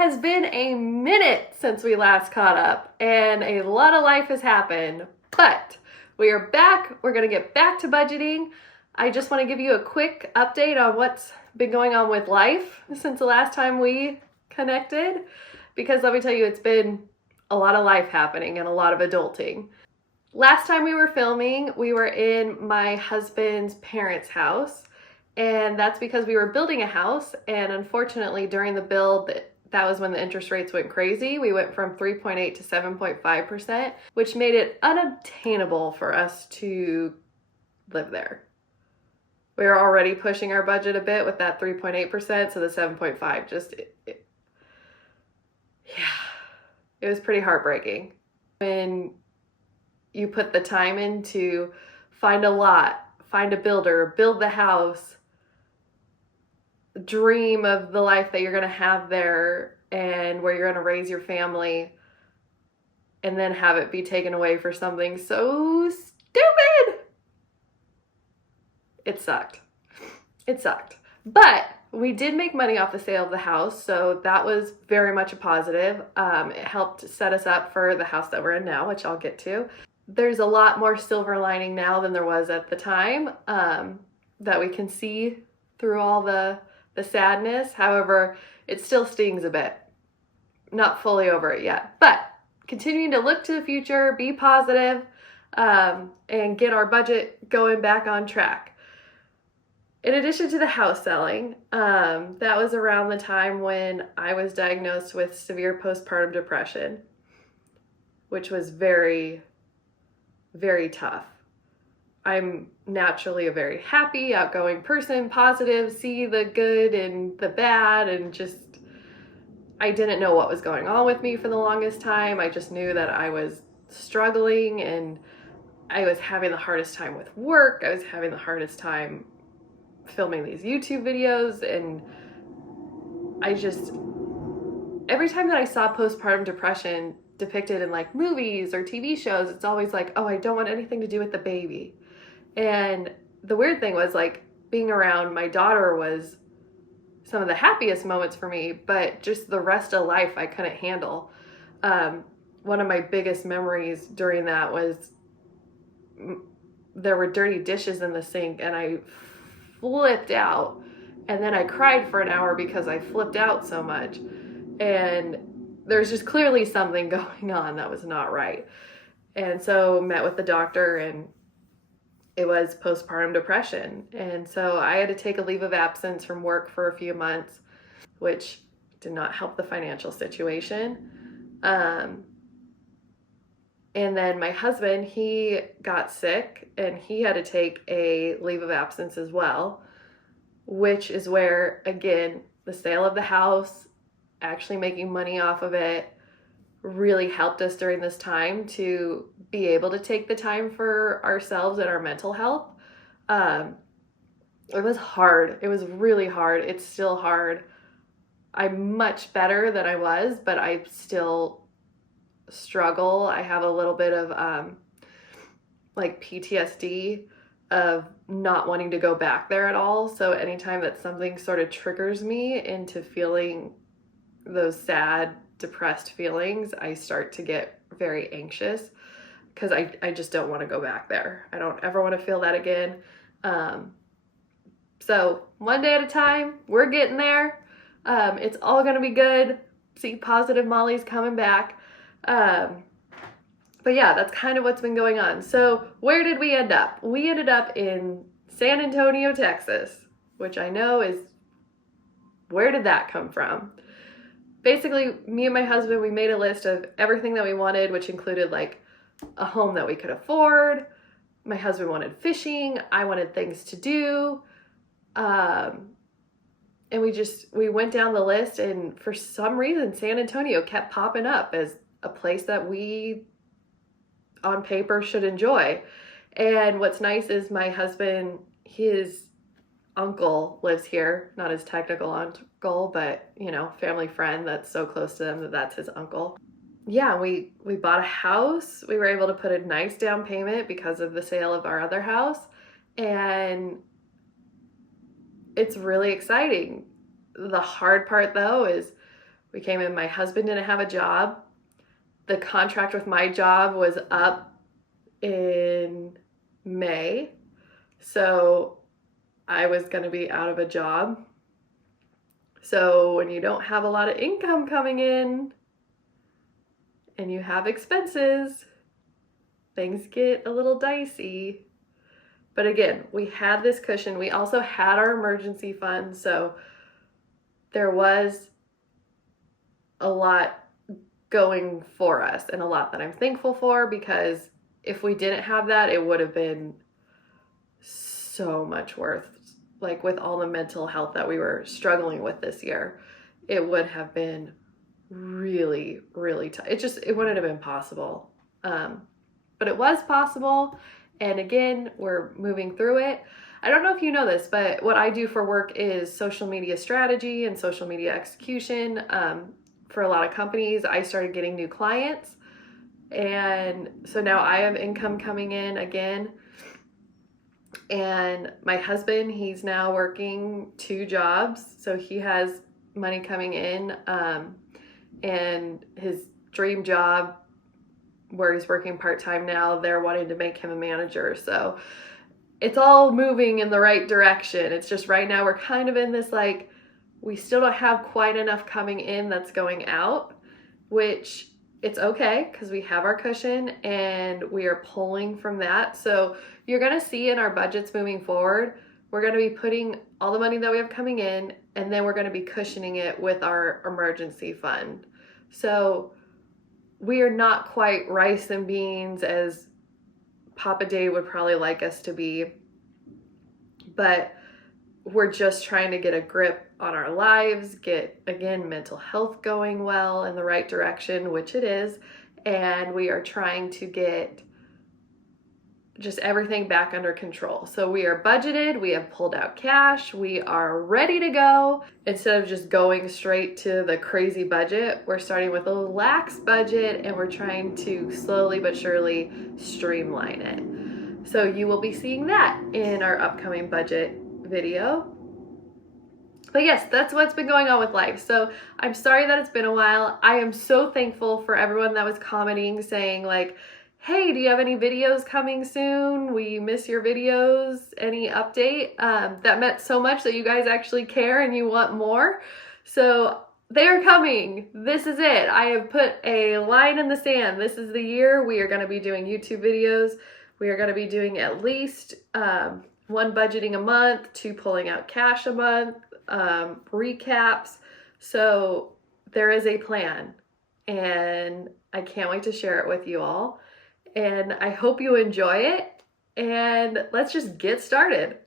has been a minute since we last caught up, and a lot of life has happened, but we are back. We're going to get back to budgeting. I just want to give you a quick update on what's been going on with life since the last time we connected, because let me tell you, it's been a lot of life happening and a lot of adulting. Last time we were filming, we were in my husband's parents' house, and that's because we were building a house, and unfortunately during the build, that was when the interest rates went crazy. We went from 3.8 to 7.5%, which made it unobtainable for us to live there. We were already pushing our budget a bit with that 3.8%, so the 7.5 just, it was pretty heartbreaking. When you put the time in to find a lot, find a builder, build the house, dream of the life that you're going to have there and where you're going to raise your family, and then have it be taken away for something so stupid. It sucked. It sucked. But we did make money off the sale of the house, so that was very much a positive. It helped set us up for the house that we're in now, which I'll get to. There's a lot more silver lining now than there was at the time, that we can see through all the sadness. However, it still stings a bit. Not fully over it yet, but continuing to look to the future, be positive, and get our budget going back on track. In addition to the house selling, that was around the time when I was diagnosed with severe postpartum depression, which was very, very tough. I'm naturally a very happy, outgoing person, positive, see the good and the bad, and just, I didn't know what was going on with me for the longest time. I just knew that I was struggling, and I was having the hardest time with work. I was having the hardest time filming these YouTube videos, and every time that I saw postpartum depression depicted in like movies or TV shows, it's always like, oh, I don't want anything to do with the baby. And the weird thing was, like, being around my daughter was some of the happiest moments for me, but just the rest of life I couldn't handle. One of my biggest memories during that was there were dirty dishes in the sink, and I flipped out, and then I cried for an hour because I flipped out so much. And there's just clearly something going on that was not right. And so met with the doctor, and it was postpartum depression. And so I had to take a leave of absence from work for a few months, which did not help the financial situation. And then my husband, he got sick, and he had to take a leave of absence as well, which is where, again, the sale of the house, actually making money off of it, really helped us during this time to be able to take the time for ourselves and our mental health. It was hard. It was really hard. It's still hard. I'm much better than I was, but I still struggle. I have a little bit of like PTSD of not wanting to go back there at all. So anytime that something sort of triggers me into feeling those sad, depressed feelings, I start to get very anxious, because I just don't want to go back there. I don't ever want to feel that again. So one day at a time, we're getting there. It's all going to be good. See, positive Molly's coming back. But yeah, that's kind of what's been going on. So where did we end up? We ended up in San Antonio, Texas, which I know is, where did that come from? Basically, me and my husband, we made a list of everything that we wanted, which included like a home that we could afford. My husband wanted fishing. I wanted things to do. And we went down the list, and for some reason, San Antonio kept popping up as a place that we, on paper, should enjoy. And what's nice is my husband, his uncle lives here, not his technical uncle, but, you know, family friend that's so close to them that that's his uncle. Yeah, we bought a house. We were able to put a nice down payment because of the sale of our other house, and it's really exciting. The hard part, though, is We came in, my husband didn't have a job. The contract with my job was up in May, so I was going to be out of a job. So when you don't have a lot of income coming in and you have expenses, things get a little dicey. But again, we had this cushion. We also had our emergency fund, so there was a lot going for us and a lot that I'm thankful for, because if we didn't have that, it would have been so much worse. Like with all the mental health that we were struggling with this year, it would have been really, really tough. It wouldn't have been possible. But it was possible. And again, we're moving through it. I don't know if you know this, but what I do for work is social media strategy and social media execution. For a lot of companies, I started getting new clients. And so now I have income coming in again. And my husband, he's now working 2 jobs. So he has money coming in. And his dream job, where he's working part-time now, they're wanting to make him a manager. So it's all moving in the right direction. It's just right now we're kind of in this, like, we still don't have quite enough coming in that's going out, which it's okay because we have our cushion and we are pulling from that. So you're going to see in our budgets moving forward, we're going to be putting all the money that we have coming in, and then we're going to be cushioning it with our emergency fund. So we are not quite rice and beans as Papa Dave would probably like us to be, but we're just trying to get a grip on our lives, get, again, mental health going well in the right direction, which it is, and we are trying to get just everything back under control. So we are budgeted, we have pulled out cash, we are ready to go. Instead of just going straight to the crazy budget, we're starting with a lax budget and we're trying to slowly but surely streamline it. So you will be seeing that in our upcoming budget video. But yes, that's what's been going on with life. So I'm sorry that it's been a while. I am so thankful for everyone that was commenting saying, like, hey, do you have any videos coming soon? We miss your videos. Any update? That meant so much that you guys actually care and you want more. So they're coming. This is it. I have put a line in the sand. This is the year we are going to be doing YouTube videos. We are going to be doing at least 1 budgeting a month, 2 pulling out cash a month, recaps. So there is a plan, and I can't wait to share it with you all. And I hope you enjoy it, and let's just get started.